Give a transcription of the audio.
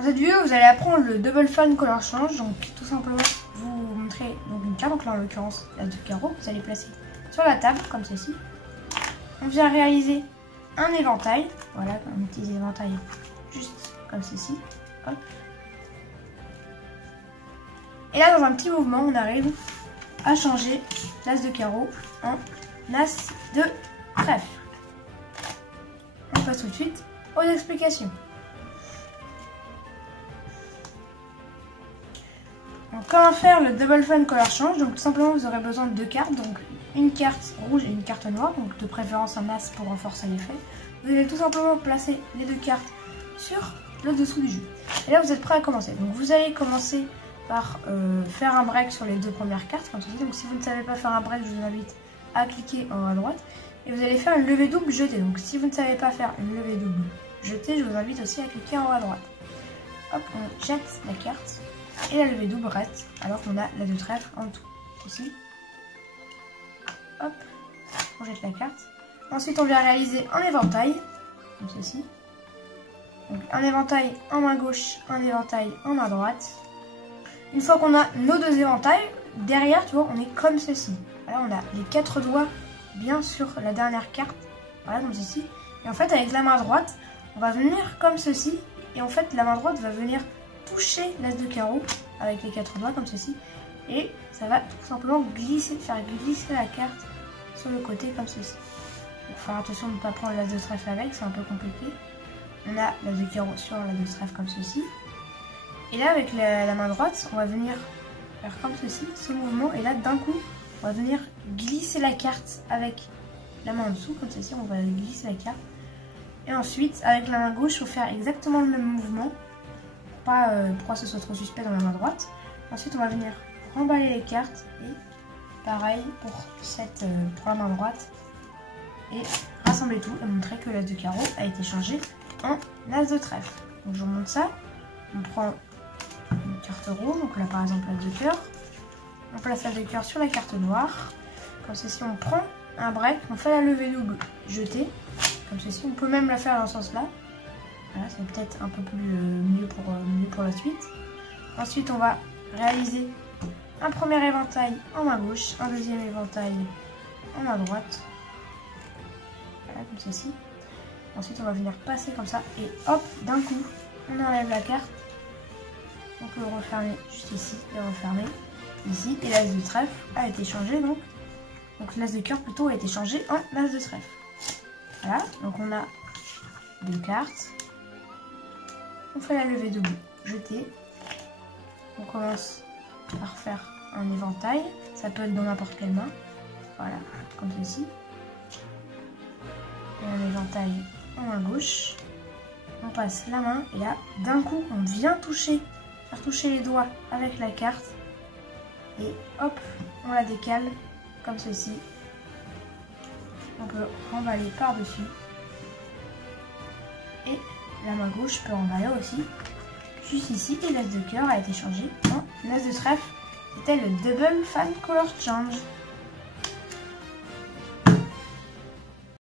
Dans cette vidéo, vous allez apprendre le Double Fan Color Change. Donc tout simplement, vous montrez donc une carte, donc là en l'occurrence la de carreau, vous allez placer sur la table comme ceci. On vient réaliser un éventail, voilà, un petit éventail juste comme ceci. Hop. Et là, dans un petit mouvement, on arrive à changer l'as de carreau en as de trèfle. On passe tout de suite aux explications. Donc, comment faire le Double Fan Color Change? Donc tout simplement, vous aurez besoin de deux cartes, donc une carte rouge et une carte noire, donc de préférence un as pour renforcer l'effet. Vous allez tout simplement placer les deux cartes sur le dessous du jeu. Et là, vous êtes prêt à commencer. Donc vous allez commencer par faire un break sur les deux premières cartes, comme ceci. Donc si vous ne savez pas faire un break, je vous invite à cliquer en haut à droite. Et vous allez faire une levée double jetée. Donc si vous ne savez pas faire une levée double jetée, je vous invite aussi à cliquer en haut à droite. Hop, on jette la carte. Et la levée double reste, alors qu'on a la de trèfle en tout. Ici. Hop, on jette la carte. Ensuite, on vient réaliser un éventail, comme ceci. Donc un éventail en main gauche, un éventail en main droite. Une fois qu'on a nos deux éventails, derrière, tu vois, on est comme ceci. Là, on a les 4 doigts bien sur la dernière carte, voilà, comme ceci. Et en fait, avec la main droite, on va venir comme ceci. Et en fait, la main droite va venir toucher l'as de carreau avec les 4 doigts, comme ceci. Et ça va tout simplement glisser, faire glisser la carte sur le côté, comme ceci. Il faut faire attention de ne pas prendre l'as de trèfle avec, c'est un peu compliqué. On a l'as de carreau sur l'as de trèfle, comme ceci. Et là, avec la main droite, on va venir faire comme ceci, ce mouvement. Et là, d'un coup, on va venir glisser la carte avec la main en dessous, comme ceci. On va glisser la carte. Et ensuite, avec la main gauche, il faut faire exactement le même mouvement. Pour pas que ce soit trop suspect dans la main droite. Ensuite, on va venir remballer les cartes. Et pareil pour la main droite. Et rassembler tout et montrer que l'as de carreau a été changé en as de trèfle. Donc, je vous montre ça. On prend une carte rouge, donc là par exemple l'as de cœur. On place l'as de cœur sur la carte noire. Comme ceci, on prend un break, on fait la levée double jetée. Comme ceci, on peut même la faire dans ce sens-là. Voilà, c'est peut-être un peu plus mieux pour la suite. Ensuite, on va réaliser un premier éventail en main gauche, un deuxième éventail en main droite. Voilà, comme ceci. Ensuite, on va venir passer comme ça et hop, d'un coup, on enlève la carte. On peut le refermer juste ici et refermer ici. Et l'as de trèfle a été changé donc l'as de cœur plutôt a été changé en as de trèfle. Voilà, donc on a deux cartes. On fait la levée double jetée. On commence par faire un éventail. Ça peut être dans n'importe quelle main. Voilà, comme ceci. Et un éventail en main gauche. On passe la main et là, d'un coup, on vient faire toucher les doigts avec la carte. Et hop, on la décale comme ceci. On peut remballer par-dessus. Et la main gauche peut remballer aussi. Juste ici, et l'as de cœur a été changé en as de trèfle. C'était le Double Fan Color Change.